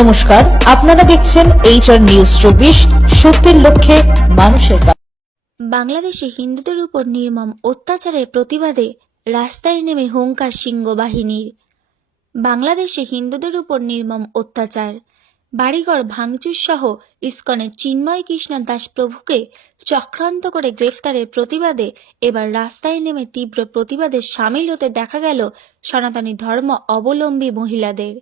নমস্কার, আপনারা দেখছেন HR নিউজ 24, সত্যের লক্ষ্যে মানুষের পাশে। বাংলাদেশে হিন্দুদের উপর নির্মম অত্যাচারের প্রতিবাদে রাস্তায় নেমে হুঙ্কার সিংহ বাহিনীর। বাংলাদেশে হিন্দুদের উপর নির্মম অত্যাচার, বাড়িঘর ভাঙচুর সহ ইসকনের চিন্ময় কৃষ্ণ দাস প্রভুকে চক্রান্ত করে গ্রেফতারের প্রতিবাদে এবার রাস্তায় নেমে তীব্র প্রতিবাদে সামিল হতে দেখা গেল সনাতনী ধর্ম অবলম্বী মহিলাদের।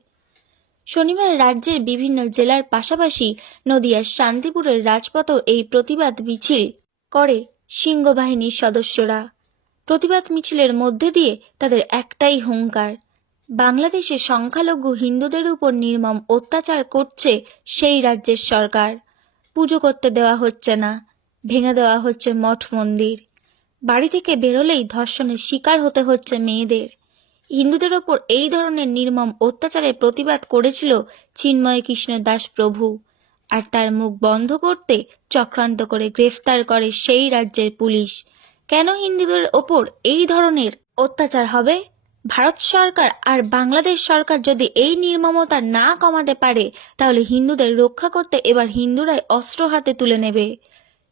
শনিবার রাজ্যের বিভিন্ন জেলার পাশাপাশি নদিয়ার শান্তিপুরের রাজপথেও এই প্রতিবাদ মিছিল করে সিংহবাহিনীর সদস্যরা। প্রতিবাদ মিছিলের মধ্যে দিয়ে তাদের একটাই হুঙ্কার, বাংলাদেশে সংখ্যালঘু হিন্দুদের উপর নির্মম অত্যাচার করছে সেই রাজ্যের সরকার। পুজো করতে দেওয়া হচ্ছে না, ভেঙে দেওয়া হচ্ছে মঠ মন্দির, বাড়ি থেকে বেরোলেই ধর্ষণের শিকার হতে হচ্ছে মেয়েদের। হিন্দুদের ওপর এই ধরনের নির্মম অত্যাচারের প্রতিবাদ করেছিল চিন্ময় কৃষ্ণ দাস প্রভু, আর তার মুখ বন্ধ করতে চক্রান্ত করে গ্রেফতার করে সেই রাজ্যের পুলিশ। কেন হিন্দুদের ওপর এই ধরনের অত্যাচার হবে? ভারত সরকার আর বাংলাদেশ সরকার যদি এই নির্মমতা না কমাতে পারে, তাহলে হিন্দুদের রক্ষা করতে এবার হিন্দুরাই অস্ত্র হাতে তুলে নেবে।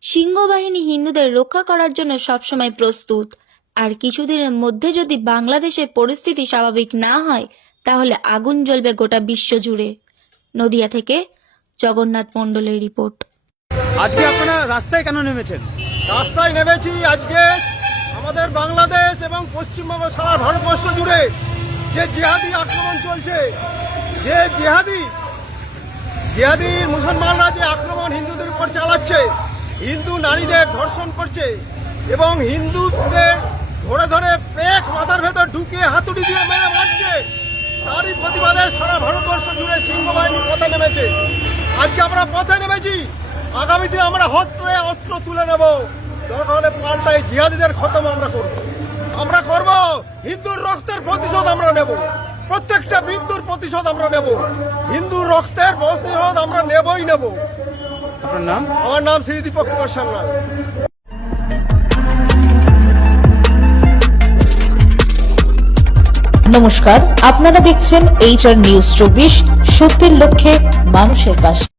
সিংহবাহিনী হিন্দুদের রক্ষা করার জন্য সবসময় প্রস্তুত, আর কিছুদিনের মধ্যে যদি বাংলাদেশের পরিস্থিতি স্বাভাবিক না হয়, তাহলে আগুন জ্বলবে গোটা বিশ্ব জুড়ে। নদিয়া থেকে জগন্নাথ মণ্ডলের রিপোর্ট। আজকে আপনারা রাস্তায় কেন নেমেছেন? রাস্তায় নেমেছি আজকে আমাদের বাংলাদেশ এবং পশ্চিমবঙ্গ সারা ভারতবর্ষ জুড়ে যে জিহাদি আক্রমণ চলছে, যে জিহাদি মুসলমানরা যে আক্রমণ হিন্দুদের উপর চালাচ্ছে, হিন্দু নারীদের ধর্ষণ করছে এবং হিন্দুদের ধরে ধরে পেট মাথার ভেতর ঢুকিয়ে হাতুড়ি দিয়ে মেরে মারছে, তারই প্রতিবাদে সারা ভারতবর্ষ জুড়ে সিংহবাহিনী পথে নেমেছে। আজকে আমরা পথে নেমেছি, আগামী দিনে আমরা হস্তে অস্ত্র তুলে নেব, দরকার হলে পাল্টায় জিহাদিদের খতম আমরা করব। হিন্দুর রক্তের প্রতিশোধ আমরা নেব, প্রত্যেকটা বিন্দুর প্রতিশোধ আমরা নেব, হিন্দুর রক্তের প্রতিশোধ আমরা নেবই নেব। আপনার নাম? আমার নাম শ্রী দীপক কুমার সান্যাল। নমস্কার, আপনারা দেখছেন HR নিউজ 24, সত্যের লক্ষ্যে মানুষের পাশে।